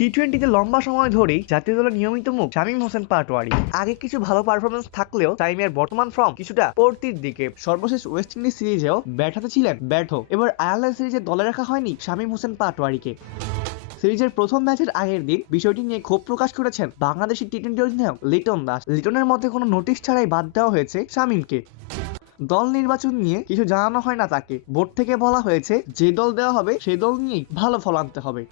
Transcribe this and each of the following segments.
টি-20-তে লম্বা সময় ধরেই জাতীয় দলের নিয়মিত মুখ শামীম হোসেন পাটোয়ারি। আগে কিছু ভালো পারফরমেন্স থাকলেও শামীমের বর্তমান ফর্ম কিছুটা পড়তির দিকে। সর্বশেষ ওয়েস্ট ইন্ডিজ সিরিজেও ব্যাট হাতে ছিলেন ব্যর্থ। এবার আয়ারল্যান্ড সিরিজে দলে রাখা হয়নি শামীম হোসেন পাটোয়ারিকে। সিরিজের প্রথম ম্যাচের আগের দিন বিষয়টি নিয়ে ক্ষোভ প্রকাশ করেছেন বাংলাদেশি টি-20 অধিনায়ক লিটন দাস। লিটনের মধ্যে কোনো নোটিশ ছাড়াই বাদ দেওয়া হয়েছে শামীমকে। দল নির্বাচন নিয়ে কিছু জানানো হয় না তাকে। বোর্ড থেকে বলা হয়েছে যে দল দেওয়া হবে সেই দল নিয়েই ভালো ফল আনতে হবে।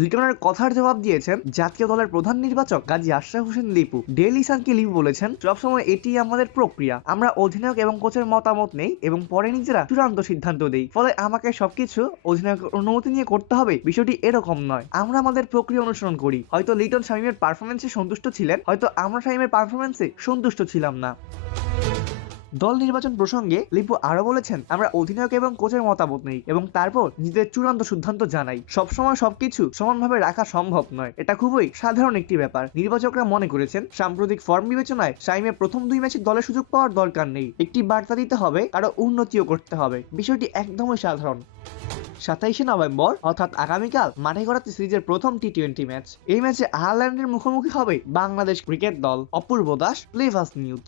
লিটনের কথার জবাব দিয়েছেন জাতীয় দলের প্রধান নির্বাচক গাজী আশরাফ হোসেন লিপু। ডেইলি সানকে লিপু বলেছেন, সবসময় এটি আমাদের প্রক্রিয়া। আমরা অধিনায়ক এবং কোচের মতামত নেই এবং পরে নিজেরা চূড়ান্ত সিদ্ধান্ত দেই। ফলে আমাকে সবকিছু অধিনায়কের অনুমতি নিয়ে করতে হবে, বিষয়টি এরকম নয়। আমরা আমাদের প্রক্রিয়া অনুসরণ করি। হয়তো লিটন শামীমের পারফরমেন্সে সন্তুষ্ট ছিলেন, হয়তো আমরা শামীমের পারফরমেন্সে সন্তুষ্ট ছিলাম না। দল নির্বাচন প্রসঙ্গে লিপু আরো বলেছেন, আমরা অধিনায়ক এবং কোচের মতামত নেই এবং তারপর নিজেদের চূড়ান্ত সিদ্ধান্ত জানাই। সবসময় সবকিছু সমানভাবে রাখা সম্ভব নয়, এটা খুবই সাধারণ একটি ব্যাপার। নির্বাচকরা মনে করেছেন সাম্প্রতিক ফর্ম বিবেচনায় শামীমের প্রথম 2 ম্যাচে দলে সুযোগ পাওয়ার দরকার নেই। একটি বার্তা দিতে হবে, আরো উন্নতিও করতে হবে। বিষয়টি একদমই সাধারণ। 27শে নভেম্বর অর্থাৎ আগামীকাল মাঠে গড়াচ্ছে সিরিজের প্রথম টি-20 ম্যাচ। এই ম্যাচে আয়ারল্যান্ডের মুখোমুখি হবে বাংলাদেশ ক্রিকেট দল। অপূর্ব দাস, প্লেভাস নিউজ।